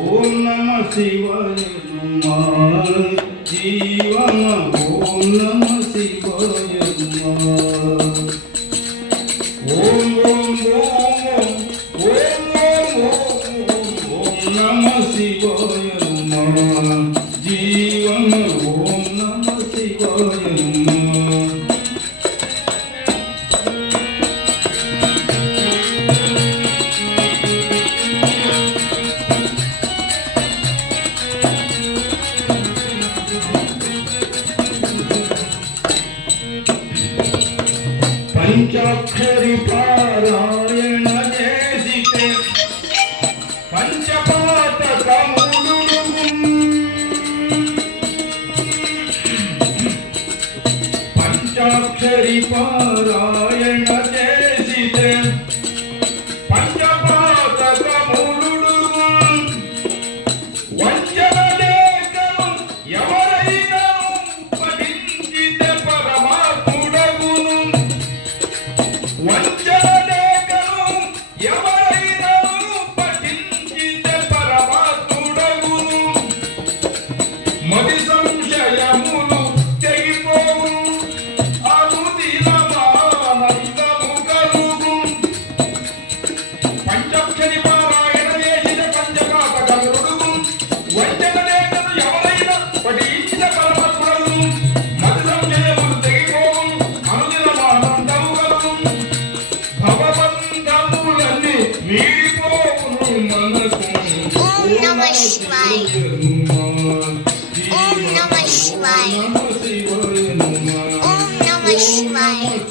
ఓం నమ శివాయ నమా జీవన ఓం నమ శివాయ నమా ఓం ఓం ఓం ఓం ఓం ఓం ఓం నమ శివాయ నమా జీవన ఓం నమ శివాయ பஞ்சாட்சரி பாராயண தேசிகே பஞ்சபாதகமுழுகும் பஞ்சாட்சரி பாராயண మది సంశయములు తెగిపోవు, అనుదినమానందము కలుగు. పంచాక్షరి పారాయణ చేసిన పంచపాత కలుగుడు. వంచనలేఖను ఎవరైనా పఠించితే పరమాత్ముడగును. మది సంశయములు తెగిపోవు, కలుగు. భవబంధములన్నీ వీడిపోవును మనకు. శివాయ.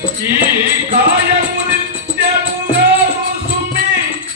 ఈ కాయముని